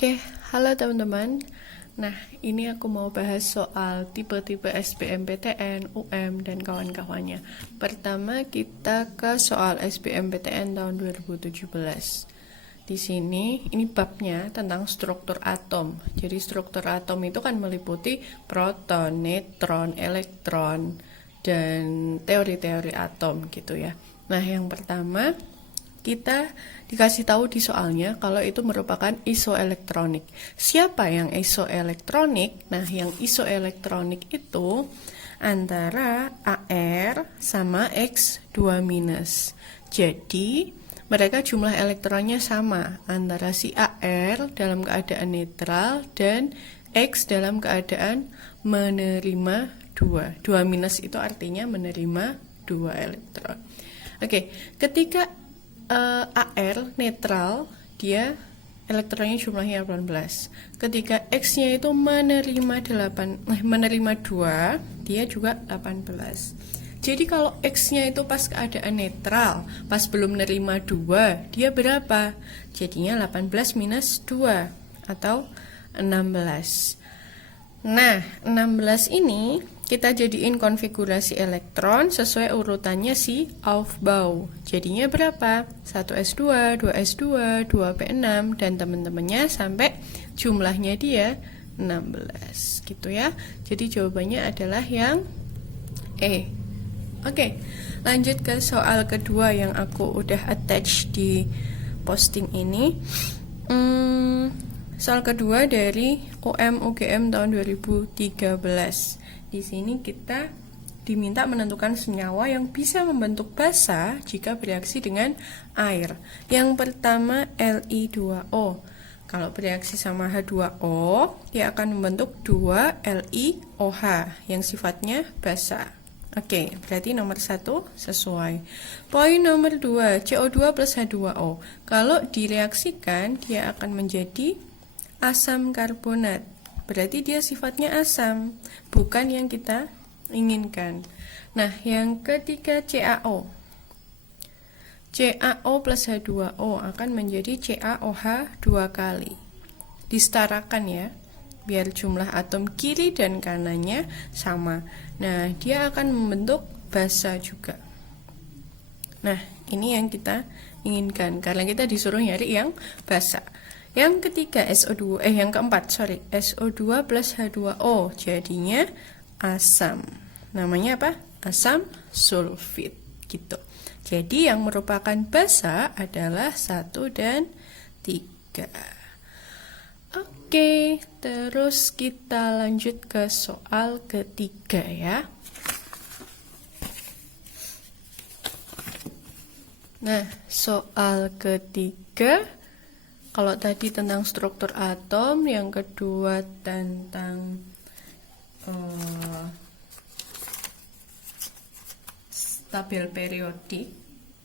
Oke, halo teman-teman. Nah, ini aku mau bahas soal tipe-tipe SBMPTN, UM, dan kawan-kawannya. Pertama, kita ke soal SBMPTN tahun 2017. Di sini, ini babnya tentang struktur atom. Jadi, struktur atom itu kan meliputi proton, neutron, elektron, dan teori-teori atom gitu ya. Nah, yang pertama, kita dikasih tahu di soalnya kalau itu merupakan isoelektronik. Siapa yang isoelektronik? Nah, yang isoelektronik itu antara AR sama X2-. Jadi, mereka jumlah elektronnya sama antara si AR dalam keadaan netral dan X dalam keadaan menerima 2. 2- itu artinya menerima 2 elektron. Oke, ketika AR netral, dia elektronnya jumlahnya 18. Ketika X-nya itu menerima 2, dia juga 18. Jadi kalau X-nya itu pas keadaan netral, pas belum menerima 2, dia berapa? Jadinya 18 minus 2 atau 16. Nah, 16 ini kita jadiin konfigurasi elektron sesuai urutannya si Aufbau. Jadinya berapa? 1s2, 2s2, 2p6, dan teman-temannya sampai jumlahnya dia 16 gitu ya. Jadi jawabannya adalah yang E. Oke, lanjut ke soal kedua yang aku udah attach di posting ini. Soal kedua dari UM/UGM tahun 2013. Di sini kita diminta menentukan senyawa yang bisa membentuk basa jika bereaksi dengan air. Yang pertama Li2O. Kalau bereaksi sama H2O, dia akan membentuk 2 LiOH yang sifatnya basa. Oke, berarti nomor 1 sesuai. Poin nomor 2, CO2 plus H2O. Kalau direaksikan, dia akan menjadi asam karbonat. Berarti dia sifatnya asam, bukan yang kita inginkan. Nah, yang ketiga CaO. CaO plus H2O akan menjadi CaOH 2 kali. Disetarakan ya, biar jumlah atom kiri dan kanannya sama. Nah, dia akan membentuk basa juga. Nah, ini yang kita inginkan, karena kita disuruh nyari yang basa. Yang ketiga yang keempat, SO2 plus H2O, jadinya asam. Namanya apa? Asam sulfit gitu. Jadi yang merupakan basa adalah 1 dan 3. Oke, terus kita lanjut ke soal ketiga ya. Nah, soal ketiga, kalau tadi tentang struktur atom, yang kedua tentang tabel periodik,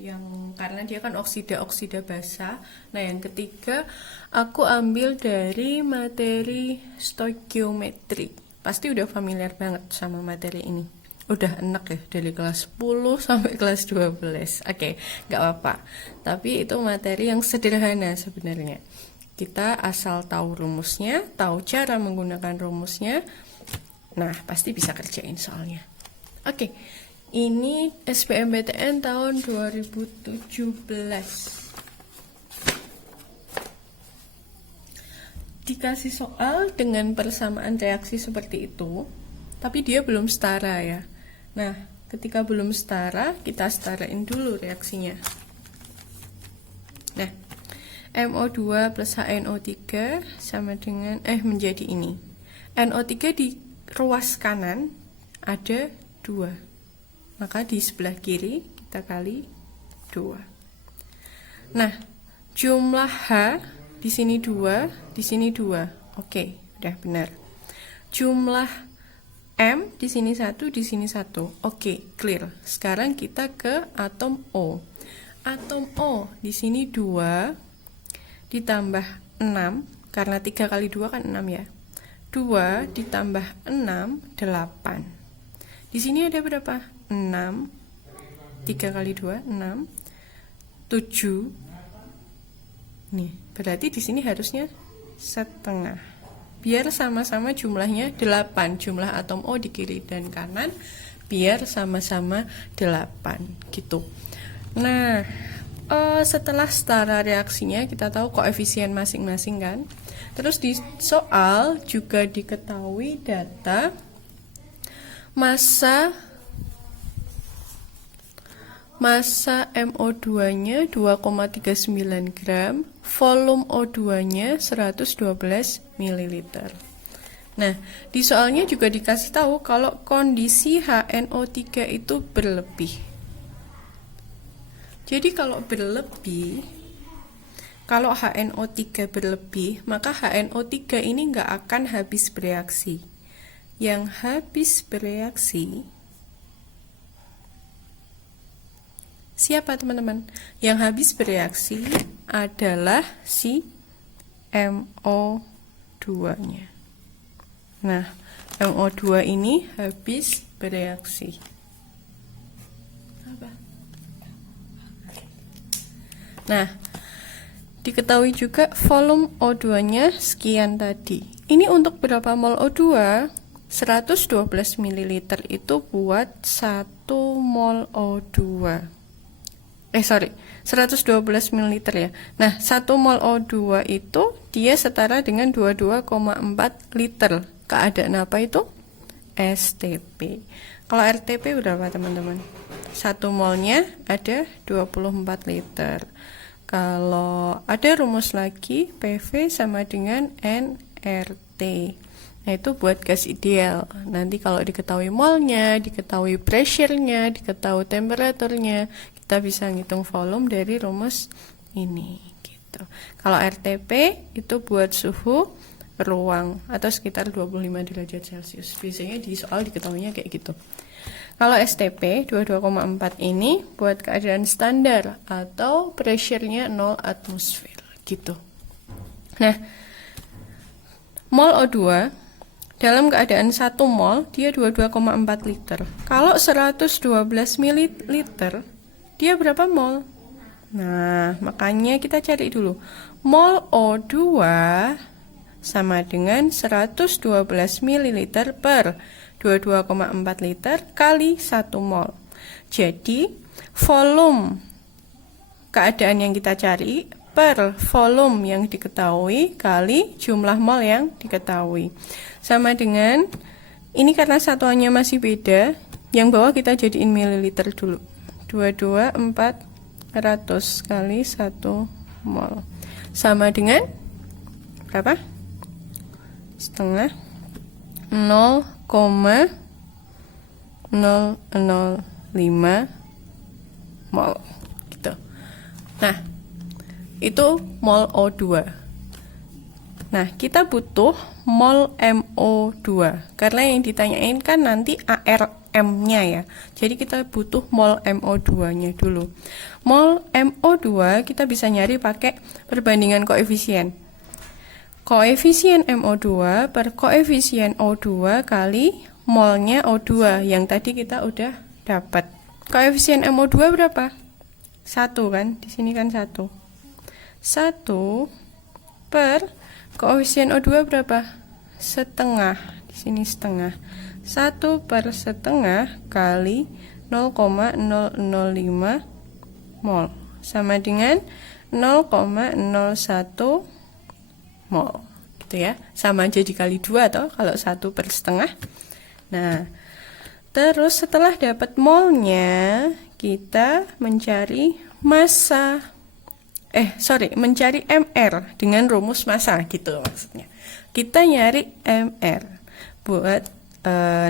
yang karena dia kan oksida basa. Nah, yang ketiga aku ambil dari materi stoikiometri. Pasti udah familiar banget sama materi ini. Udah enak ya, dari kelas 10 sampai kelas 12. Oke, gak apa-apa. Tapi itu materi yang sederhana sebenarnya. Kita asal tahu rumusnya, tahu cara menggunakan rumusnya, nah pasti bisa kerjain soalnya. Oke, ini SBMPTN tahun 2017. Dikasih soal dengan persamaan reaksi seperti itu, tapi dia belum setara ya. Nah, ketika belum setara, kita setarain dulu reaksinya. Nah, MO2 plus HNO3 sama dengan menjadi ini. NO3 di ruas kanan ada 2. Maka di sebelah kiri kita kali 2. Nah, jumlah H di sini 2, di sini 2. Oke, udah benar. Jumlah M di sini 1, di sini 1. Oke, clear. Sekarang kita ke atom O. Atom O di sini 2 ditambah 6, karena 3 kali 2 kan 6 ya. 2 ditambah 6, 8. Di sini ada berapa? 6. 3 kali 2, 6. 7. Nih, berarti di sini harusnya setengah. Biar sama-sama jumlahnya 8, jumlah atom O di kiri dan kanan biar sama-sama 8 gitu. Nah, setelah setara reaksinya kita tahu koefisien masing-masing kan. Terus di soal juga diketahui data massa MO2-nya 2,39 gram, volume O2-nya 112 ml. Nah, di soalnya juga dikasih tahu kalau kondisi HNO3 itu berlebih. Jadi kalau HNO3 berlebih, maka HNO3 ini nggak akan habis bereaksi. Yang habis bereaksi siapa teman-teman? Yang habis bereaksi adalah si MO2-nya. Nah, MO2 ini habis bereaksi. Nah, diketahui juga volume O2-nya sekian tadi. Ini untuk berapa mol O2? 112 ml itu buat 1 mol O2. 112 ml ya. Nah, 1 mol O2 itu dia setara dengan 22,4 liter. Keadaan apa itu? STP. Kalau RTP berapa teman-teman? 1 molnya ada 24 liter. Kalau ada rumus lagi, PV sama dengan nRT. Nah, itu buat gas ideal. Nanti kalau diketahui molnya, diketahui pressure-nya, diketahui temperaturnya, kita bisa ngitung volume dari rumus ini gitu. Kalau RTP itu buat suhu ruang atau sekitar 25 derajat Celcius. Biasanya di soal diketahuinya kayak gitu. Kalau STP 22,4 ini buat keadaan standar atau pressure-nya 0 atmosfer gitu. Nah, mol O2 dalam keadaan 1 mol dia 22,4 liter. Kalau 112 ml dia berapa mol? Nah, makanya kita cari dulu. Mol O2 sama dengan 112 ml per 22,4 liter kali 1 mol. Jadi, volume keadaan yang kita cari per volume yang diketahui kali jumlah mol yang diketahui. Sama dengan, ini karena satuannya masih beda, yang bawah kita jadiin mililiter dulu. 22,400 kali 1 mol. Sama dengan, berapa? Setengah 0,005 mol gitu. Nah, itu mol O2. Nah, kita butuh mol MO2 karena yang ditanyain kan nanti ARM-nya ya. Jadi kita butuh mol MO2-nya dulu. Mol MO2 kita bisa nyari pakai perbandingan koefisien. Koefisien MO2 per koefisien O2 kali molnya O2 yang tadi kita udah dapat. Koefisien MO2 berapa? 1 kan? Di sini kan 1. 1 per koefisien O2 berapa? Setengah. Di sini setengah. 1 per setengah kali 0,005 mol sama dengan 0,01 mol gitu ya, sama aja dikali 2 atau kalau 1 per setengah. Nah, terus setelah dapat molnya kita mencari massa mencari MR dengan rumus massa gitu maksudnya. Kita nyari MR buat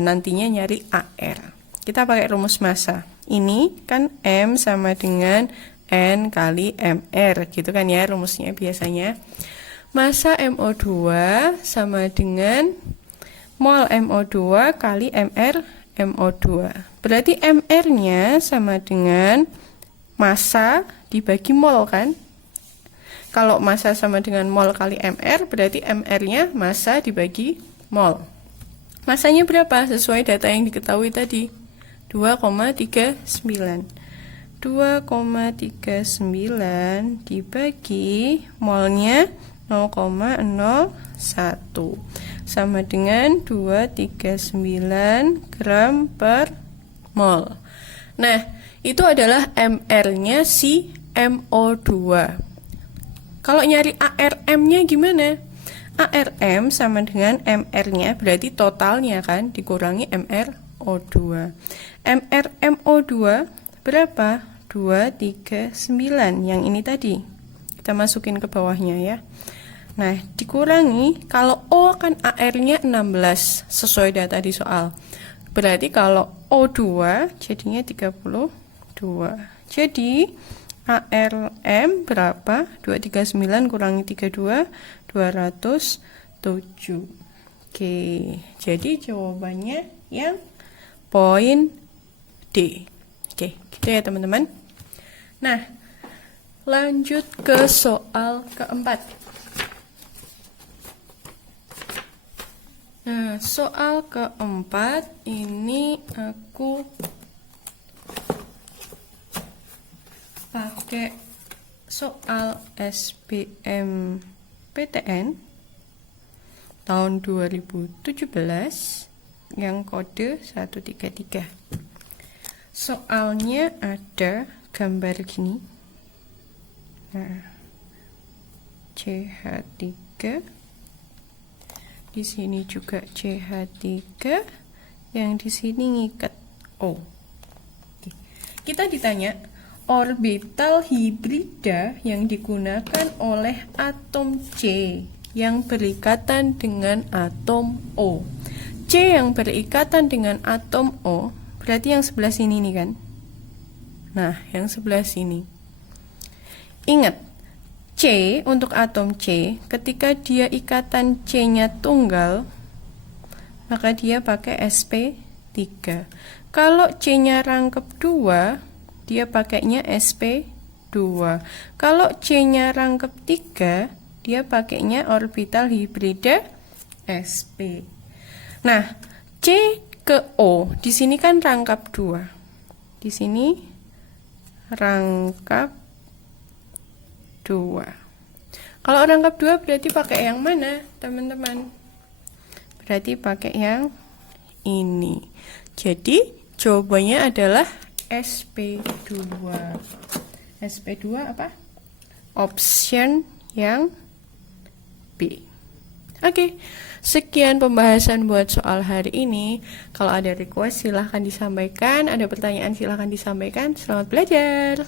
nantinya nyari AR. Kita pakai rumus massa. Ini kan M sama dengan N kali MR gitu kan ya rumusnya biasanya. Massa MO2 sama dengan mol MO2 kali MR MO2. Berarti MR-nya sama dengan massa dibagi mol kan? Kalau massa sama dengan mol kali MR, berarti MR-nya massa dibagi mol. Massanya berapa? Sesuai data yang diketahui tadi. 2,39. 2,39 dibagi molnya 0,01 sama dengan 239 gram per mol. Nah, itu adalah mR-nya si MO2. Kalau nyari ARM-nya gimana? ARM sama dengan mR-nya, berarti totalnya kan dikurangi MrO2. MrMO2 berapa? 239, yang ini tadi. Kita masukin ke bawahnya ya. Nah, dikurangi, kalau O kan AR-nya 16, sesuai data di soal. Berarti kalau O2 jadinya 32. Jadi ARM berapa? 239 kurangi 32, 207. Oke, jadi jawabannya yang poin D. Oke, gitu ya teman-teman. Nah, lanjut ke soal keempat. Nah, soal keempat ini aku pakai soal SBMPTN tahun 2017 yang kode 133. Soalnya ada gambar gini. Nah, CH3. Di sini juga CH3, yang di sini ngikat O. Oke. Kita ditanya orbital hibrida yang digunakan oleh atom C yang berikatan dengan atom O. C yang berikatan dengan atom O, berarti yang sebelah sini nih kan? Nah, yang sebelah sini. Ingat, C untuk atom C, ketika dia ikatan C-nya tunggal, maka dia pakai sp3. Kalau C-nya rangkep 2, dia pakainya sp2. Kalau C-nya rangkep 3, dia pakainya orbital hibrida sp. Nah, C ke O, di sini kan rangkap 2. Di sini rangkap 2. Kalau rangkap 2 berarti pakai yang mana, teman-teman? Berarti pakai yang ini. Jadi, jawabannya adalah SP2. SP2 apa? Option yang B. Oke, sekian pembahasan buat soal hari ini. Kalau ada request silahkan disampaikan, ada pertanyaan silahkan disampaikan. Selamat belajar.